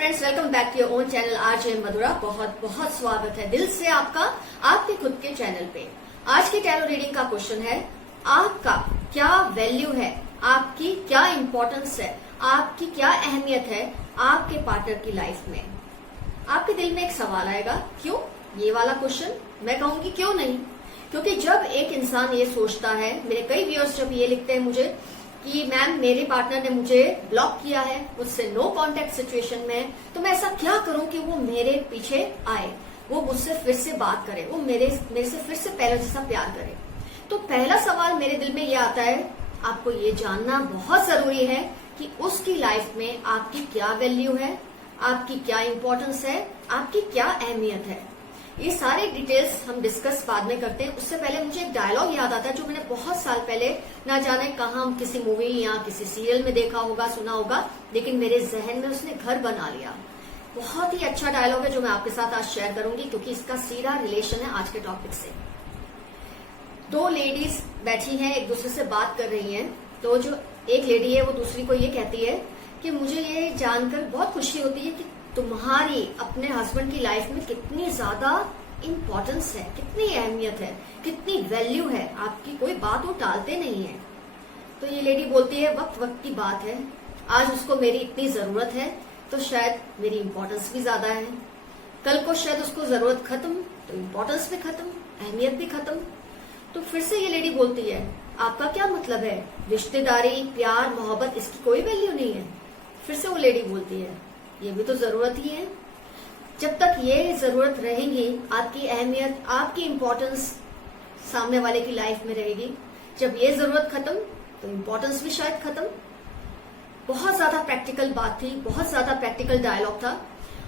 Friends, welcome back to your own channel RJ Madhura. बहुत बहुत स्वागत है दिल से आपका आपके खुद के चैनल पे। आज की टैरो रीडिंग का क्वेश्चन है, आपका क्या वैल्यू है, आपकी क्या इंपॉर्टेंस है, आपकी क्या अहमियत है आपके पार्टनर की लाइफ में। आपके दिल में एक सवाल आएगा, क्यों ये वाला क्वेश्चन। मैं कहूंगी क्यों नहीं, क्योंकि जब एक इंसान ये सोचता है, मेरे कई व्यूअर्स जब ये लिखते हैं मुझे कि मैम मेरे पार्टनर ने मुझे ब्लॉक किया है, मुझसे नो कांटेक्ट सिचुएशन में है, तो मैं ऐसा क्या करूं कि वो मेरे पीछे आए, वो मुझसे फिर से बात करे, वो मेरे से फिर से पहले जैसा प्यार करे। तो पहला सवाल मेरे दिल में ये आता है, आपको ये जानना बहुत जरूरी है कि उसकी लाइफ में आपकी क्या वैल्यू है, आपकी क्या इंपॉर्टेंस है, आपकी क्या अहमियत है। ये सारे डिटेल्स हम डिस्कस बाद में करते हैं। उससे पहले मुझे एक डायलॉग याद आता है जो मैंने बहुत साल पहले ना जाने कहा, हम किसी मूवी या किसी सीरियल में देखा होगा, सुना होगा, लेकिन मेरे जहन में उसने घर बना लिया। बहुत ही अच्छा डायलॉग है जो मैं आपके साथ आज शेयर करूंगी, क्योंकि इसका सीधा रिलेशन है आज के टॉपिक से। दो लेडीज बैठी हैं, एक दूसरे से बात कर रही हैं। तो जो एक लेडी है वो दूसरी को ये कहती है कि मुझे ये जानकर बहुत खुशी होती है कि तुम्हारी अपने हस्बैंड की लाइफ में कितनी ज्यादा इंपॉर्टेंस है, कितनी अहमियत है, कितनी वैल्यू है, आपकी कोई बात वो टालते नहीं है। तो ये लेडी बोलती है, वक्त वक्त की बात है, आज उसको मेरी इतनी जरूरत है तो शायद मेरी इंपॉर्टेंस भी ज्यादा है, कल को शायद उसको जरूरत खत्म तो इंपॉर्टेंस भी खत्म, अहमियत भी खत्म। तो फिर से ये लेडी बोलती है, आपका क्या मतलब है, रिश्तेदारी, प्यार, मोहब्बत, इसकी कोई वैल्यू नहीं है। फिर से वो लेडी बोलती है, ये भी तो जरूरत ही है। जब तक ये जरूरत रहेगी, आपकी अहमियत, आपकी इंपॉर्टेंस सामने वाले की लाइफ में रहेगी। जब ये जरूरत खत्म तो इंपॉर्टेंस भी शायद खत्म। बहुत ज्यादा प्रैक्टिकल बात थी, बहुत ज्यादा प्रैक्टिकल डायलॉग था।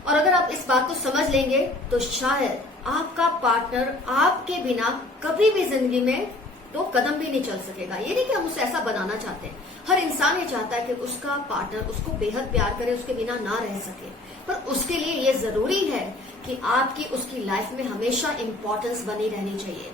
और अगर आप इस बात को समझ लेंगे तो शायद आपका पार्टनर आपके बिना कभी भी जिंदगी में दो कदम भी नहीं चल सकेगा। ये नहीं कि हम उसे ऐसा बनाना चाहते हैं, हर इंसान ये चाहता है कि उसका पार्टनर उसको बेहद प्यार करे, उसके बिना ना रह सके। पर उसके लिए ये जरूरी है कि आपकी उसकी लाइफ में हमेशा इंपॉर्टेंस बनी रहनी चाहिए।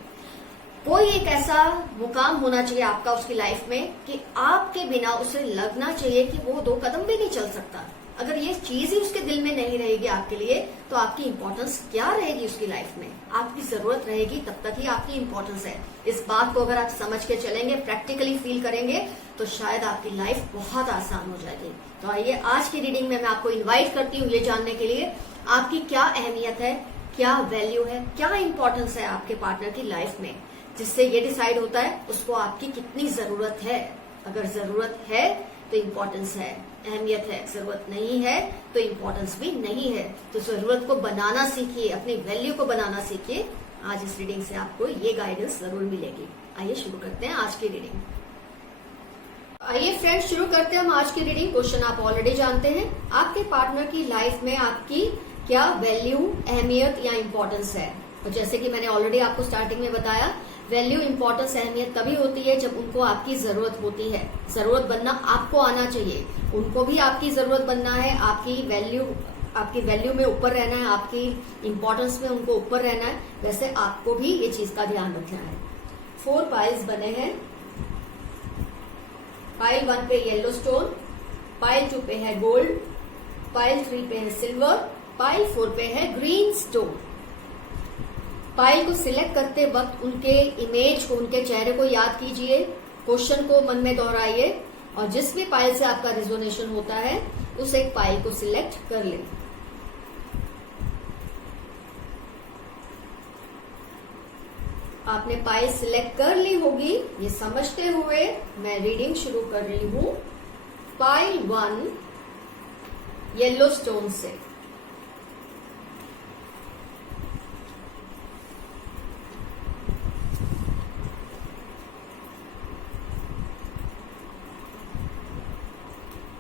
कोई एक ऐसा मुकाम होना चाहिए आपका उसकी लाइफ में कि आपके बिना उसे लगना चाहिए कि वो दो कदम भी नहीं चल सकता। अगर ये चीज ही उसके दिल में नहीं रहेगी आपके लिए, तो आपकी इंपॉर्टेंस क्या रहेगी उसकी लाइफ में। आपकी जरूरत रहेगी तब तक ही आपकी इंपॉर्टेंस है। इस बात को अगर आप समझ के चलेंगे, प्रैक्टिकली फील करेंगे, तो शायद आपकी लाइफ बहुत आसान हो जाएगी। तो आइए आज की रीडिंग में मैं आपको इन्वाइट करती हूँ ये जानने के लिए, आपकी क्या अहमियत है, क्या वैल्यू है, क्या इंपॉर्टेंस है आपके पार्टनर की लाइफ में, जिससे ये डिसाइड होता है उसको आपकी कितनी जरूरत है। अगर जरूरत है तो इंपॉर्टेंस है, अहमियत है। जरूरत नहीं है तो इंपॉर्टेंस भी नहीं है। तो जरूरत को बनाना सीखिए, अपनी वैल्यू को बनाना सीखिए। आज इस रीडिंग से आपको ये गाइडेंस जरूर मिलेगी। आइए शुरू करते हैं आज की रीडिंग। आइए फ्रेंड्स, शुरू करते हैं हम आज की रीडिंग। क्वेश्चन आप ऑलरेडी जानते हैं, आपके पार्टनर की लाइफ में आपकी क्या वैल्यू, अहमियत या इंपॉर्टेंस है। और जैसे कि मैंने ऑलरेडी आपको स्टार्टिंग में बताया, वैल्यू, इंपॉर्टेंस, अहमियत तभी होती है जब उनको आपकी जरूरत होती है। जरूरत बनना आपको आना चाहिए, उनको भी आपकी जरूरत बनना है। आपकी वैल्यू में ऊपर रहना है, आपकी इंपॉर्टेंस में उनको ऊपर रहना है। वैसे आपको भी ये चीज का ध्यान रखना है। 4 पाइल्स बने हैं। पाइल 1 पे येलो स्टोन, पाइल 2 पे है गोल्ड, पाइल 3 पे है सिल्वर, पाइल 4 पे है ग्रीन स्टोन। पाइल को सिलेक्ट करते वक्त उनके इमेज को, उनके चेहरे को याद कीजिए, क्वेश्चन को मन में दोहराइए, और जिस भी पाइल से आपका रिजोनेशन होता है उस एक पाइल को सिलेक्ट कर लें। आपने पाइल सिलेक्ट कर ली होगी, ये समझते हुए मैं रीडिंग शुरू कर रही हूं। पाइल 1 येलो स्टोन से,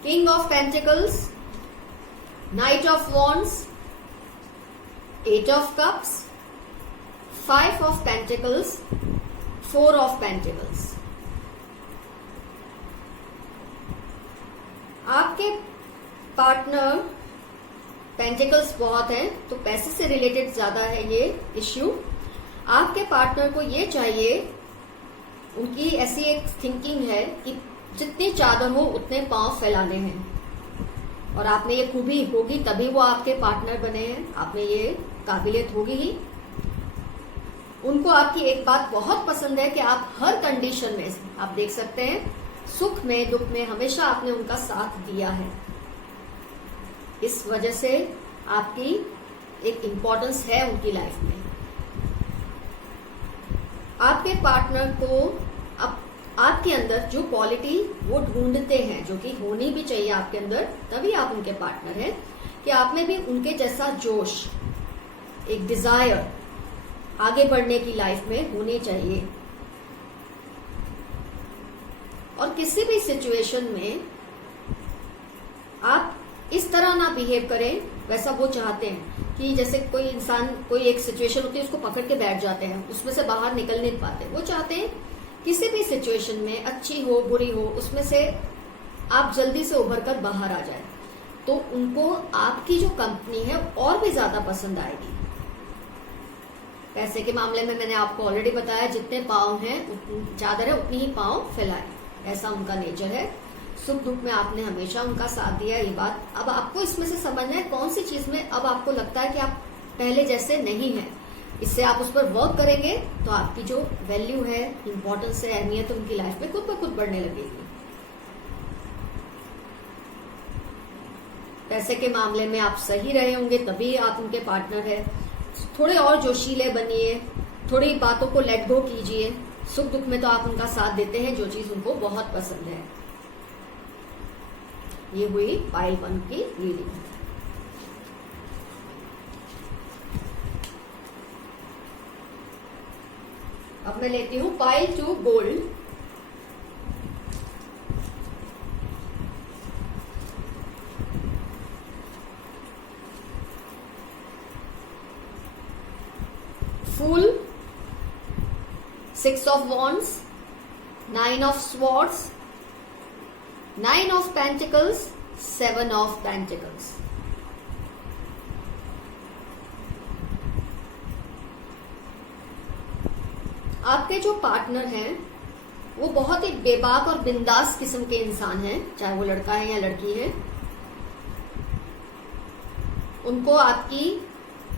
King of Pentacles, Knight of Wands, 8 of Cups, 5 of Pentacles, 4 of Pentacles। आपके पार्टनर, पेंटिकल्स बहुत हैं तो पैसे से रिलेटेड ज्यादा है ये इश्यू। आपके पार्टनर को ये चाहिए, उनकी ऐसी एक थिंकिंग है कि जितनी चादर हो उतने पांव फैलाने हैं, और आप में ये खूबी होगी तभी वो आपके पार्टनर बने हैं, आप में ये काबिलियत होगी ही। उनको आपकी एक बात बहुत पसंद है कि आप हर कंडीशन में, आप देख सकते हैं, सुख में दुख में हमेशा आपने उनका साथ दिया है। इस वजह से आपकी एक इम्पोर्टेंस है उनकी लाइफ में। आपके पार्टनर को अब आपके अंदर जो क्वालिटी वो ढूंढते हैं, जो कि होनी भी चाहिए आपके अंदर, तभी आप उनके पार्टनर हैं, कि आप में भी उनके जैसा जोश, एक डिजायर आगे बढ़ने की लाइफ में होनी चाहिए। और किसी भी सिचुएशन में आप इस तरह ना बिहेव करें वैसा वो चाहते हैं, कि जैसे कोई इंसान, कोई एक सिचुएशन होती है उसको पकड़ के बैठ जाते हैं, उसमें से बाहर निकल नहीं पाते। वो चाहते हैं किसी भी सिचुएशन में, अच्छी हो बुरी हो, उसमें से आप जल्दी से उभर कर बाहर आ जाए। तो उनको आपकी जो कंपनी है और भी ज्यादा पसंद आएगी। पैसे के मामले में मैंने आपको ऑलरेडी बताया, जितने पाँव हैं चादर है उतनी ही पाँव फैलाए, ऐसा उनका नेचर है। सुख दुख में आपने हमेशा उनका साथ दिया, ये बात। अब आपको इसमें से समझना है कौन सी चीज में अब आपको लगता है कि आप पहले जैसे नहीं हैं। इससे आप उस पर वर्क करेंगे तो आपकी जो वैल्यू है, इंपॉर्टेंस है, अहमियत उनकी लाइफ में खुद ब खुद बढ़ने लगेगी। पैसे के मामले में आप सही रहे होंगे तभी आप उनके पार्टनर है। थोड़े और जोशीले बनिए, थोड़ी बातों को लेट गो कीजिए। सुख दुख में तो आप उनका साथ देते हैं, जो चीज उनको बहुत पसंद है। ये हुई पाइल 1 की रीडिंग। अब मैं लेती हूं pile 2 gold. Fool, 6 of wands, 9 of swords, 9 of pentacles, 7 of pentacles। आपके जो पार्टनर हैं वो बहुत ही बेबाक और बिंदास किस्म के इंसान हैं, चाहे वो लड़का है या लड़की है। उनको आपकी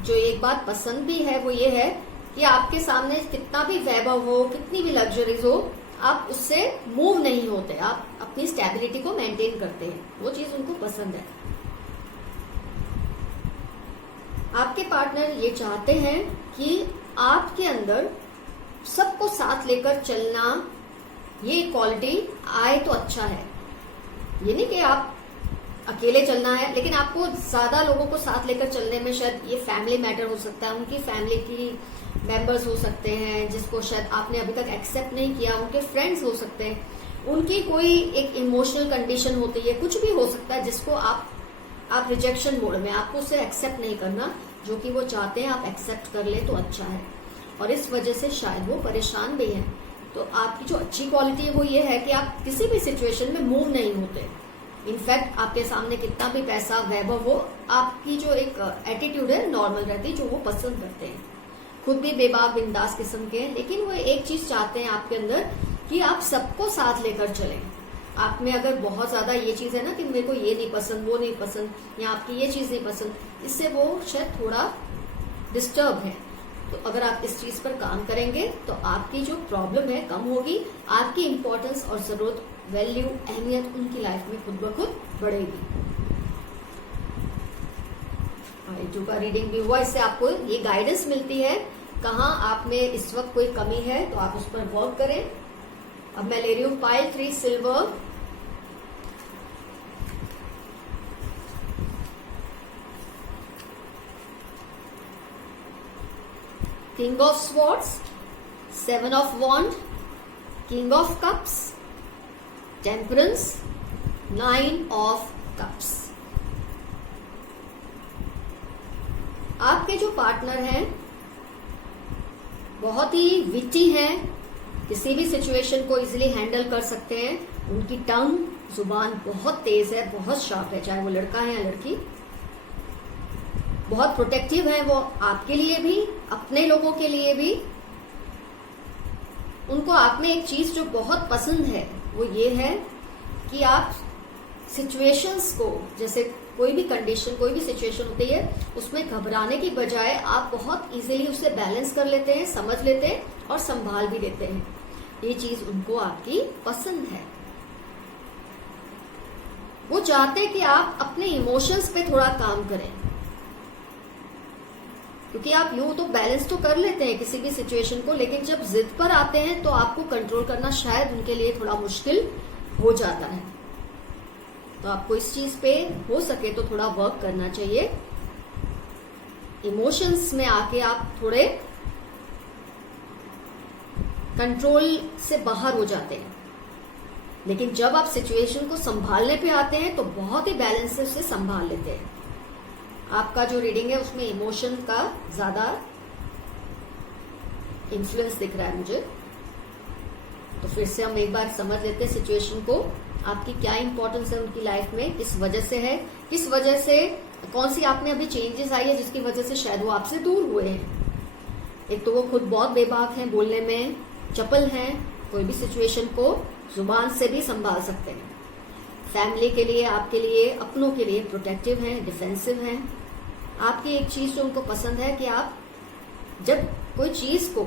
जो एक बात पसंद भी है वो ये है कि आपके सामने कितना भी वैभव हो, कितनी भी लग्जरीज हो, आप उससे मूव नहीं होते, आप अपनी स्टेबिलिटी को मेंटेन करते हैं। वो चीज उनको पसंद है। आपके पार्टनर ये चाहते हैं कि आपके अंदर सबको साथ लेकर चलना, ये क्वालिटी आए तो अच्छा है। ये नहीं कि आप अकेले चलना है, लेकिन आपको ज्यादा लोगों को साथ लेकर चलने में शायद ये फैमिली मैटर हो सकता है, उनकी फैमिली की मेंबर्स हो सकते हैं जिसको शायद आपने अभी तक एक्सेप्ट नहीं किया, उनके फ्रेंड्स हो सकते हैं, उनकी कोई एक इमोशनल कंडीशन होती है, कुछ भी हो सकता है जिसको आप रिजेक्शन मोड में, आपको उसे एक्सेप्ट नहीं करना, जो कि वो चाहते हैं आप एक्सेप्ट कर ले तो अच्छा है। और इस वजह से शायद वो परेशान भी हैं। तो आपकी जो अच्छी क्वालिटी है वो ये है कि आप किसी भी सिचुएशन में मूव नहीं होते। इनफैक्ट आपके सामने कितना भी पैसा वैभव हो, आपकी जो एक एटीट्यूड है नॉर्मल रहती है, जो वो पसंद करते हैं। खुद भी बेबाक बिंदास किस्म के हैं, लेकिन वो एक चीज चाहते हैं आपके अंदर कि आप सबको साथ लेकर चलें। आप में अगर बहुत ज्यादा ये चीज है ना कि मेरे को ये नहीं पसंद, वो नहीं पसंद, या आपकी ये चीज नहीं पसंद, इससे वो शायद थोड़ा डिस्टर्ब है। तो अगर आप इस चीज पर काम करेंगे तो आपकी जो प्रॉब्लम है कम होगी, आपकी इंपॉर्टेंस और जरूरत, वैल्यू, अहमियत उनकी लाइफ में खुद ब खुद बढ़ेगी। जो का रीडिंग भी हुआ, इससे आपको ये गाइडेंस मिलती है कहाँ आप में इस वक्त कोई कमी है तो आप उस पर वर्क करें। अब मैं ले रही हूं pile 3 silver, king of swords, 7 of wand, king of cups, temperance, 9 of cups. आपके जो पार्टनर हैं बहुत ही विटी हैं, किसी भी सिचुएशन को इजीली हैंडल कर सकते हैं। उनकी टंग, जुबान बहुत तेज है, बहुत शार्प है, चाहे वो लड़का है या लड़की। बहुत प्रोटेक्टिव है वो आपके लिए भी, अपने लोगों के लिए भी। उनको आप में एक चीज जो बहुत पसंद है वो ये है कि आप सिचुएशंस को, जैसे कोई भी कंडीशन, कोई भी सिचुएशन होती है, उसमें घबराने की बजाय आप बहुत इजीली उसे बैलेंस कर लेते हैं, समझ लेते हैं और संभाल भी लेते हैं। ये चीज उनको आपकी पसंद है। वो चाहते हैं कि आप अपने इमोशंस पे थोड़ा काम करें, क्योंकि आप यूं तो बैलेंस तो कर लेते हैं किसी भी सिचुएशन को, लेकिन जब जिद पर आते हैं तो आपको कंट्रोल करना शायद उनके लिए थोड़ा मुश्किल हो जाता है। तो आपको इस चीज पे हो सके तो थोड़ा वर्क करना चाहिए। इमोशंस में आके आप थोड़े कंट्रोल से बाहर हो जाते हैं, लेकिन जब आप सिचुएशन को संभालने पे आते हैं तो बहुत ही बैलेंस से उसे संभाल लेते हैं। आपका जो रीडिंग है उसमें इमोशन का ज्यादा इन्फ्लुएंस दिख रहा है मुझे। तो फिर से हम एक बार समझ लेते हैं सिचुएशन को, आपकी क्या इंपॉर्टेंस है उनकी लाइफ में, किस वजह से है, किस वजह से, कौन सी आप में अभी चेंजेस आई है जिसकी वजह से शायद वो आपसे दूर हुए हैं। एक तो वो खुद बहुत बेबाक हैं, बोलने में चपल हैं, कोई भी सिचुएशन को जुबान से भी संभाल सकते हैं। फैमिली के लिए, आपके लिए, अपनों के लिए प्रोटेक्टिव हैं, डिफेंसिव हैं। आपकी एक चीज जो उनको पसंद है कि आप जब कोई चीज को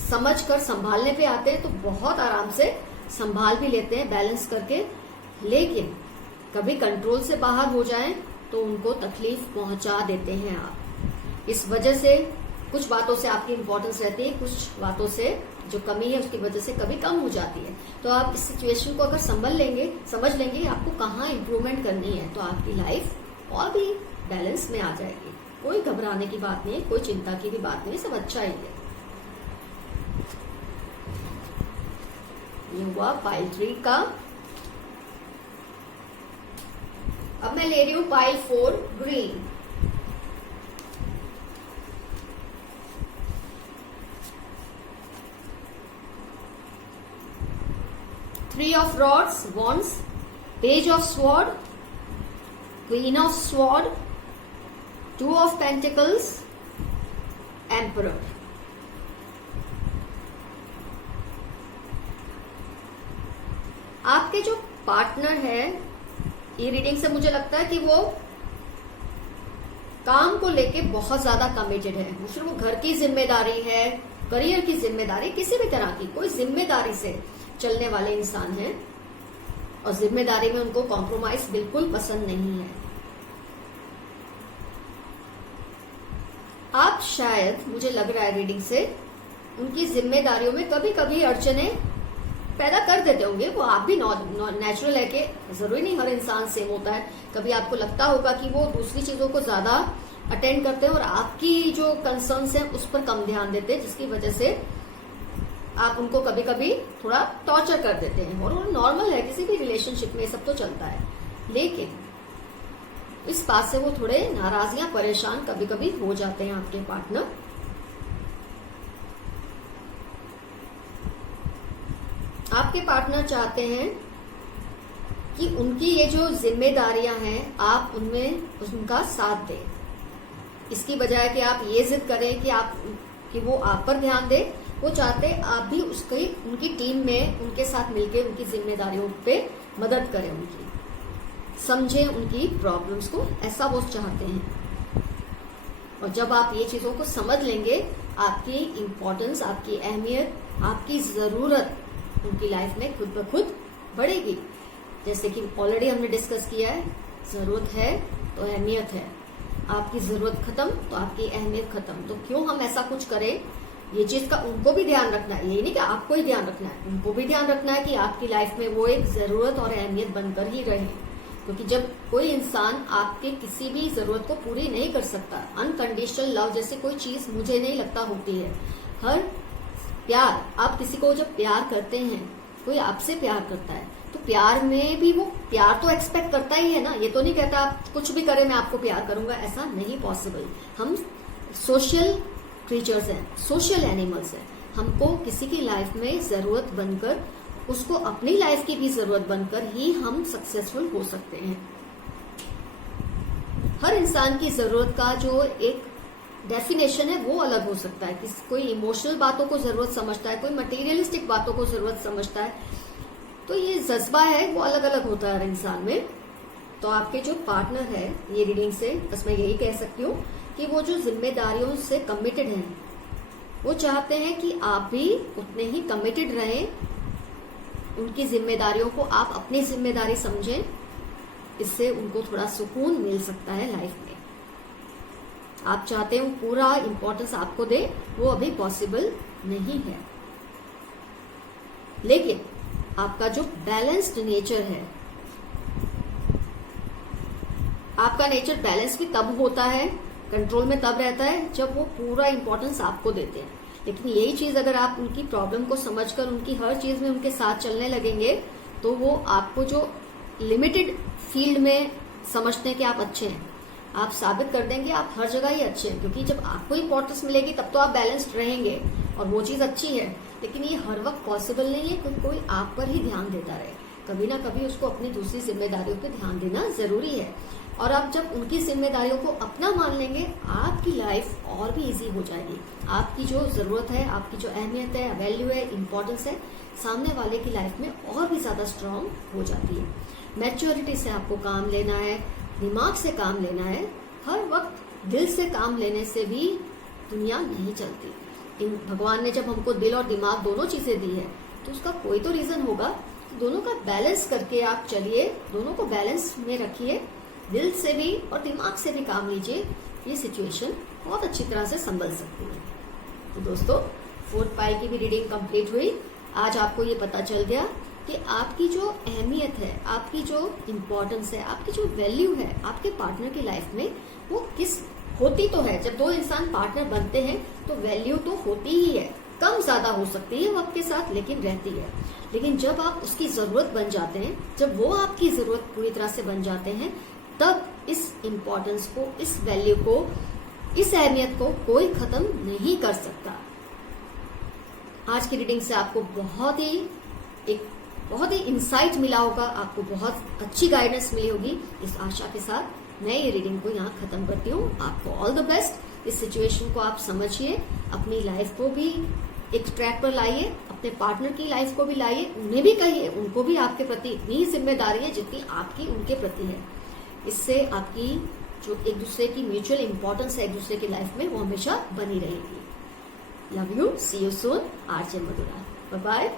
समझकर संभालने पे आते हैं तो बहुत आराम से संभाल भी लेते हैं बैलेंस करके, लेकिन कभी कंट्रोल से बाहर हो जाएं तो उनको तकलीफ पहुंचा देते हैं आप। इस वजह से कुछ बातों से आपकी इंपॉर्टेंस रहती है, कुछ बातों से जो कमी है उसकी वजह से कभी कम हो जाती है। तो आप इस सिचुएशन को अगर समझ लेंगे आपको कहाँ इंप्रूवमेंट करनी है, तो आपकी लाइफ और भी बैलेंस में आ जाएगी। कोई घबराने की बात नहीं है, कोई चिंता की भी बात नहीं है, सब अच्छा ही है। ये हुआ पाइल 3 का। अब मैं ले रही हूं pile 4 green. Three of Rods, Wands, Page of Sword, Queen of Sword, Two of Pentacles, Emperor। आपके जो पार्टनर है, ये रीडिंग से मुझे लगता है कि वो काम को लेके बहुत ज्यादा कमिटेड है। सिर्फ वो घर की जिम्मेदारी है, करियर की जिम्मेदारी, किसी भी तरह की कोई जिम्मेदारी से चलने वाले इंसान हैं और जिम्मेदारी में उनको कॉम्प्रोमाइज बिल्कुल पसंद नहीं है। आप शायद, मुझे लग रहा है रीडिंग से, उनकी जिम्मेदारियों में कभी कभी अड़चने पैदा कर देते होंगे। वो आप भी नेचुरल है कि जरूरी नहीं हर इंसान सेम होता है। कभी आपको लगता होगा कि वो दूसरी चीजों को ज्यादा अटेंड करते हैं और आपकी जो कंसर्न्स हैं उस पर कम ध्यान देते हैं, जिसकी वजह से आप उनको कभी कभी थोड़ा टॉर्चर कर देते हैं। और वो नॉर्मल है, किसी भी रिलेशनशिप में सब तो चलता है, लेकिन इस बात से वो थोड़े नाराज या परेशान कभी कभी हो जाते हैं आपके पार्टनर। आपके पार्टनर चाहते हैं कि उनकी ये जो जिम्मेदारियां हैं आप उनमें उनका साथ दें, इसकी बजाय कि आप ये जिद करें कि वो आप पर ध्यान दे। वो चाहते हैं आप भी उनकी टीम में उनके साथ मिलकर उनकी जिम्मेदारियों पे मदद करें, उनकी समझें उनकी प्रॉब्लम्स को, ऐसा वो चाहते हैं। और जब आप ये चीजों को समझ लेंगे, आपकी इम्पोर्टेंस, आपकी अहमियत, आपकी जरूरत उनकी लाइफ में खुद ब खुद बढ़ेगी। जैसे कि ऑलरेडी हमने डिस्कस किया है, जरूरत है तो अहमियत है, आपकी जरूरत खत्म तो आपकी अहमियत खत्म। तो क्यों हम ऐसा कुछ करें, ये चीज का उनको भी ध्यान रखना है। ये नहीं कि आपको ही ध्यान रखना है, उनको भी ध्यान रखना है कि आपकी लाइफ में वो एक जरूरत और अहमियत बनकर ही रहे। क्योंकि जब कोई इंसान आपके किसी भी जरूरत को पूरी नहीं कर सकता, अनकंडीशनल लव जैसी कोई चीज मुझे नहीं लगता होती है। हर प्यार, आप किसी को जब प्यार करते हैं, कोई आपसे प्यार करता है, तो प्यार में भी वो प्यार तो एक्सपेक्ट करता ही है ना। ये तो नहीं कहता आप कुछ भी करें मैं आपको प्यार करूंगा, ऐसा नहीं पॉसिबल। हम सोशल क्रीचर्स हैं, सोशल एनिमल्स हैं। हमको किसी की लाइफ में जरूरत बनकर, उसको अपनी लाइफ की भी जरूरत बनकर ही हम सक्सेसफुल हो सकते हैं। हर इंसान की जरूरत का जो एक डेफिनेशन है वो अलग हो सकता है। कोई इमोशनल बातों को जरूरत समझता है, कोई मटेरियलिस्टिक बातों को जरूरत समझता है। तो ये जज्बा है वो अलग अलग होता है हर इंसान में। तो आपके जो पार्टनर है, ये रीडिंग से बस मैं यही कह सकती हूँ कि वो जो जिम्मेदारियों से कमिटेड हैं, वो चाहते हैं कि आप भी उतने ही कमिटेड रहें, उनकी जिम्मेदारियों को आप अपनी जिम्मेदारी समझें। इससे उनको थोड़ा सुकून मिल सकता है लाइफ में। आप चाहते हो पूरा इंपॉर्टेंस आपको दे, वो अभी पॉसिबल नहीं है। लेकिन आपका जो बैलेंस्ड नेचर है, आपका नेचर बैलेंस भी तब होता है, कंट्रोल में तब रहता है जब वो पूरा इंपॉर्टेंस आपको देते हैं। लेकिन यही चीज अगर आप उनकी प्रॉब्लम को समझकर उनकी हर चीज में उनके साथ चलने लगेंगे तो वो आपको जो लिमिटेड फील्ड में समझते हैं कि आप अच्छे हैं, आप साबित कर देंगे आप हर जगह ही अच्छे हैं। क्योंकि जब आपको इंपॉर्टेंस मिलेगी तब तो आप बैलेंस्ड रहेंगे और वो चीज अच्छी है। लेकिन ये हर वक्त पॉसिबल नहीं है क्योंकि कोई आप पर ही ध्यान देता रहे। कभी ना कभी उसको अपनी दूसरी जिम्मेदारियों पे ध्यान देना जरूरी है। और आप जब उनकी जिम्मेदारियों को अपना मान लेंगे, आपकी लाइफ और भी इजी हो जाएगी। आपकी जो जरूरत है, आपकी जो अहमियत है, वैल्यू है, इंपॉर्टेंस है, सामने वाले की लाइफ में और भी ज्यादा स्ट्रांग हो जाती है। मैच्योरिटी से आपको काम लेना है, दिमाग से काम लेना है। हर वक्त दिल से काम लेने से भी दुनिया नहीं चलती। इन भगवान ने जब हमको दिल और दिमाग दोनों चीजें दी है तो उसका कोई तो रीजन होगा। दोनों का बैलेंस करके आप चलिए, दोनों को बैलेंस में रखिए, दिल से भी और दिमाग से भी काम लीजिए। ये सिचुएशन बहुत अच्छी तरह से संभल सकती है। तो दोस्तों, 4th पाई की भी रीडिंग कंप्लीट हुई। आज आपको ये पता चल गया कि आपकी जो अहमियत है, आपकी जो इम्पोर्टेंस है, आपकी जो वैल्यू है आपके पार्टनर की लाइफ में, वो किस होती तो है। जब दो इंसान पार्टनर बनते हैं तो वैल्यू तो होती ही है, कम ज्यादा हो सकती है वक्त के साथ, लेकिन रहती है। लेकिन जब आप उसकी जरूरत बन जाते हैं, जब वो आपकी जरूरत पूरी तरह से बन जाते हैं, तब इस इम्पोर्टेंस को, इस वैल्यू को, इस अहमियत को कोई खत्म नहीं कर सकता। आज की रीडिंग से आपको बहुत ही इंसाइट मिला होगा, आपको बहुत अच्छी गाइडेंस मिली होगी। इस आशा के साथ मैं ये रीडिंग को यहाँ खत्म करती हूँ। आपको ऑल द बेस्ट। इस सिचुएशन को आप समझिए, अपनी लाइफ को भी एक ट्रैक पर लाइए, अपने पार्टनर की लाइफ को भी लाइए, उन्हें भी कहिए उनको भी आपके प्रति इतनी ही जिम्मेदारी है जितनी आपकी उनके प्रति है। इससे आपकी जो एक दूसरे की म्यूचुअल इंपॉर्टेंस है एक दूसरे की लाइफ में, वो हमेशा बनी रहेगी। Love you, see you soon. RJ Madhura, bye bye.